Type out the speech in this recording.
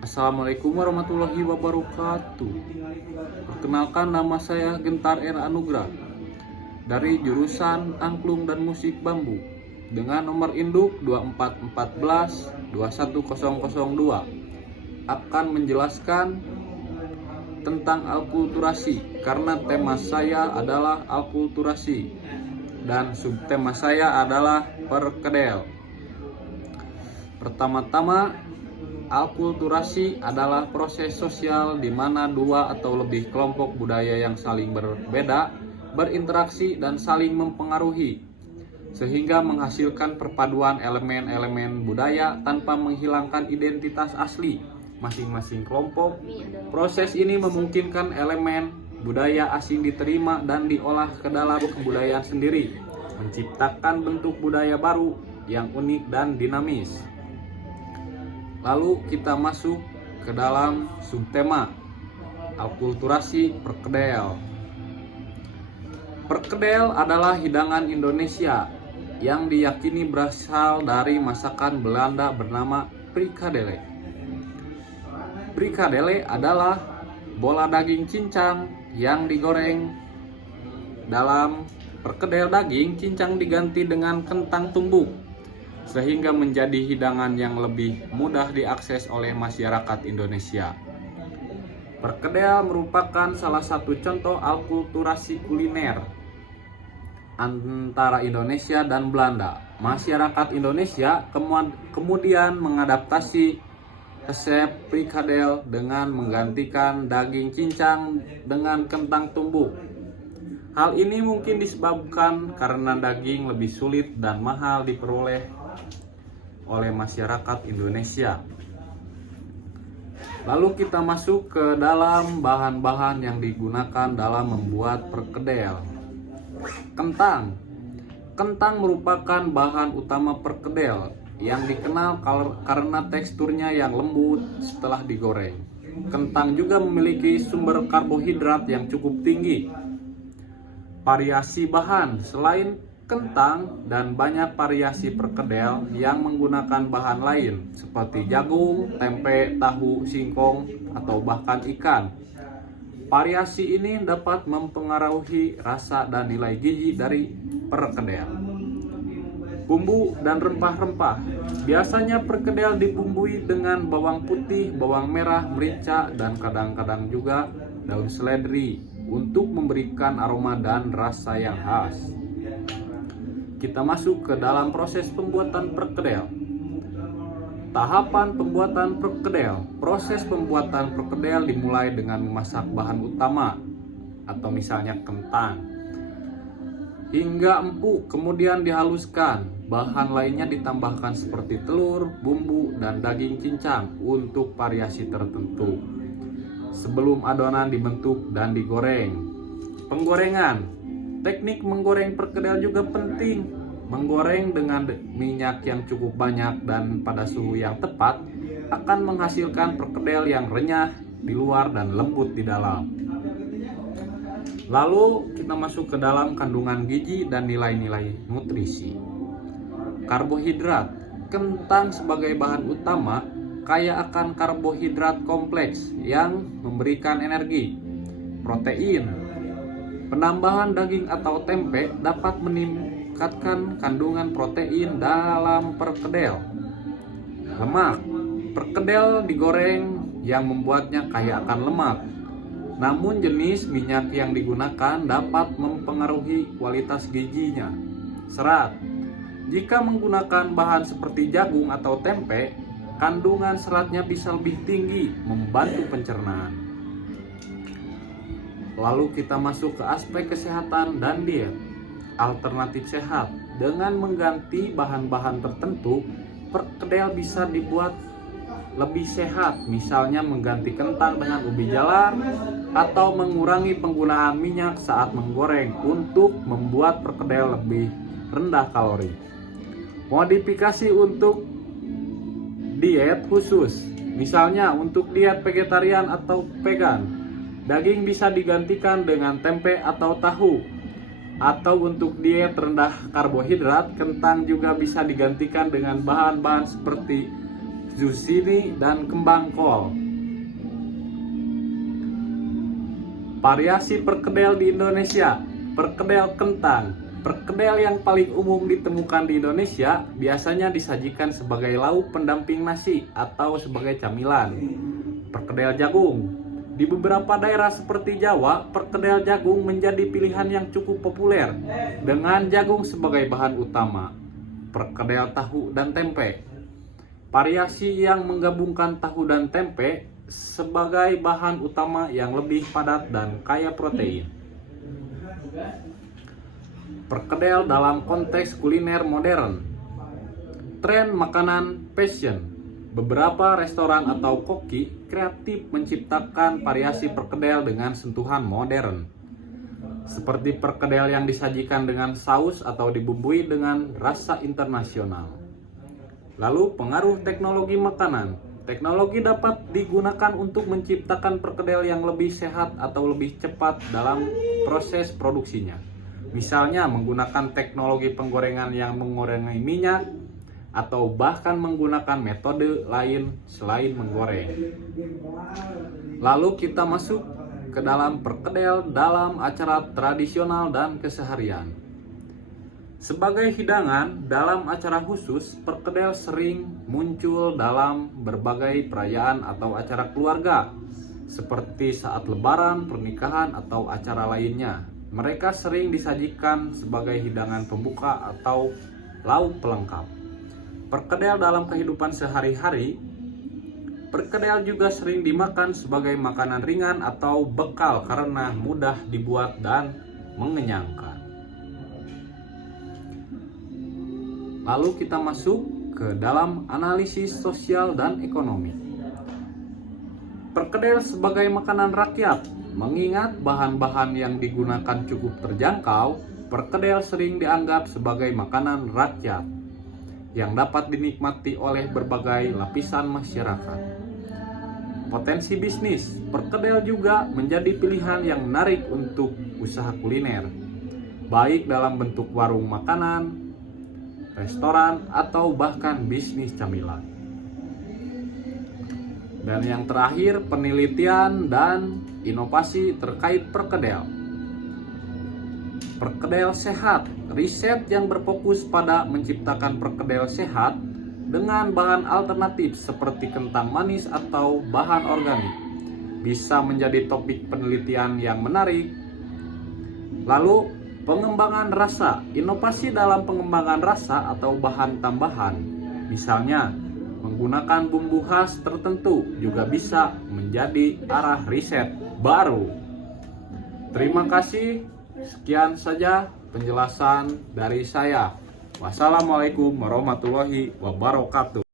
Assalamualaikum warahmatullahi wabarakatuh. Perkenalkan, nama saya Gentar R. Anugrah dari jurusan Angklung dan Musik Bambu dengan nomor induk 2414-21002. Akan menjelaskan tentang alkulturasi karena tema saya adalah alkulturasi dan subtema saya adalah perkedel. Pertama-tama, alkulturasi adalah proses sosial di mana dua atau lebih kelompok budaya yang saling berbeda berinteraksi dan saling mempengaruhi sehingga menghasilkan perpaduan elemen-elemen budaya tanpa menghilangkan identitas asli masing-masing kelompok. Proses ini memungkinkan elemen budaya asing diterima dan diolah ke dalam kebudayaan sendiri, menciptakan bentuk budaya baru yang unik dan dinamis. Lalu kita masuk ke dalam subtema alkulturasi perkedel. Perkedel adalah hidangan Indonesia yang diyakini berasal dari masakan Belanda bernama frikadelle. Frikadelle adalah bola daging cincang yang digoreng. Dalam perkedel, daging cincang diganti dengan kentang tumbuk sehingga menjadi hidangan yang lebih mudah diakses oleh masyarakat Indonesia. Perkedel merupakan salah satu contoh alkulturasi kuliner antara Indonesia dan Belanda. Masyarakat Indonesia kemudian mengadaptasi resep frikadel dengan menggantikan daging cincang dengan kentang tumbuk. Hal ini mungkin disebabkan karena daging lebih sulit dan mahal diperoleh oleh masyarakat Indonesia. Lalu kita masuk ke dalam bahan-bahan yang digunakan dalam membuat perkedel. Kentang. Kentang merupakan bahan utama perkedel yang dikenal karena teksturnya yang lembut setelah digoreng. Kentang juga memiliki sumber karbohidrat yang cukup tinggi. Variasi bahan selain kentang dan banyak variasi perkedel yang menggunakan bahan lain seperti jagung, tempe, tahu, singkong, atau bahkan ikan. Variasi ini dapat mempengaruhi rasa dan nilai gizi dari perkedel. Bumbu dan rempah-rempah. Biasanya perkedel dibumbui dengan bawang putih, bawang merah, merica, dan kadang-kadang juga daun seledri untuk memberikan aroma dan rasa yang khas. Kita masuk ke dalam proses pembuatan perkedel. Tahapan pembuatan perkedel. Proses pembuatan perkedel dimulai dengan memasak bahan utama atau misalnya kentang hingga empuk, kemudian dihaluskan. Bahan lainnya ditambahkan seperti telur, bumbu, dan daging cincang untuk variasi tertentu sebelum adonan dibentuk dan digoreng. Penggorengan. Teknik menggoreng perkedel juga penting. Menggoreng dengan minyak yang cukup banyak dan pada suhu yang tepat akan menghasilkan perkedel yang renyah di luar dan lembut di dalam. Lalu kita masuk ke dalam kandungan gizi dan nilai-nilai nutrisi. Karbohidrat. Kentang sebagai bahan utama kaya akan karbohidrat kompleks yang memberikan energi. Protein. Penambahan daging atau tempe dapat meningkatkan kandungan protein dalam perkedel. Lemak. Perkedel digoreng yang membuatnya kaya akan lemak. Namun jenis minyak yang digunakan dapat mempengaruhi kualitas gizinya. Serat. Jika menggunakan bahan seperti jagung atau tempe, kandungan seratnya bisa lebih tinggi, membantu pencernaan. Lalu kita masuk ke aspek kesehatan dan diet. Alternatif sehat. Dengan mengganti bahan-bahan tertentu, perkedel bisa dibuat lebih sehat, misalnya mengganti kentang dengan ubi jalar atau mengurangi penggunaan minyak saat menggoreng untuk membuat perkedel lebih rendah kalori. Modifikasi untuk diet khusus, misalnya untuk diet vegetarian atau vegan. Daging bisa digantikan dengan tempe atau tahu. Atau untuk diet rendah karbohidrat, kentang juga bisa digantikan dengan bahan-bahan seperti zucchini, dan kembang kol. Variasi perkedel di Indonesia. Perkedel kentang. Perkedel yang paling umum ditemukan di Indonesia biasanya disajikan sebagai lauk pendamping nasi atau sebagai camilan. Perkedel jagung. Di beberapa daerah seperti Jawa, perkedel jagung menjadi pilihan yang cukup populer dengan jagung sebagai bahan utama. Perkedel tahu dan tempe. Variasi yang menggabungkan tahu dan tempe sebagai bahan utama yang lebih padat dan kaya protein. Perkedel dalam konteks kuliner modern. Tren makanan fashion. Beberapa restoran atau koki kreatif menciptakan variasi perkedel dengan sentuhan modern. Seperti perkedel yang disajikan dengan saus atau dibumbui dengan rasa internasional. Lalu pengaruh teknologi makanan. Teknologi dapat digunakan untuk menciptakan perkedel yang lebih sehat atau lebih cepat dalam proses produksinya. Misalnya menggunakan teknologi penggorengan yang mengurangi minyak atau bahkan menggunakan metode lain selain menggoreng. Lalu kita masuk ke dalam perkedel dalam acara tradisional dan keseharian. Sebagai hidangan dalam acara khusus, perkedel sering muncul dalam berbagai perayaan atau acara keluarga, seperti saat lebaran, pernikahan, atau acara lainnya. Mereka sering disajikan sebagai hidangan pembuka atau lauk pelengkap. Perkedel dalam kehidupan sehari-hari. Perkedel juga sering dimakan sebagai makanan ringan atau bekal karena mudah dibuat dan mengenyangkan. Lalu kita masuk ke dalam analisis sosial dan ekonomi. Perkedel sebagai makanan rakyat. Mengingat bahan-bahan yang digunakan cukup terjangkau, perkedel sering dianggap sebagai makanan rakyat yang dapat dinikmati oleh berbagai lapisan masyarakat. Potensi bisnis. Perkedel juga menjadi pilihan yang menarik untuk usaha kuliner, baik dalam bentuk warung makanan, restoran, atau bahkan bisnis camilan. Dan yang terakhir, penelitian dan inovasi terkait perkedel. Perkedel sehat. Riset yang berfokus pada menciptakan perkedel sehat dengan bahan alternatif seperti kentang manis atau bahan organik bisa menjadi topik penelitian yang menarik. Lalu, pengembangan rasa. Inovasi dalam pengembangan rasa atau bahan tambahan, misalnya menggunakan bumbu khas tertentu, juga bisa menjadi arah riset baru. Terima kasih. Sekian saja penjelasan dari saya. Wassalamualaikum warahmatullahi wabarakatuh.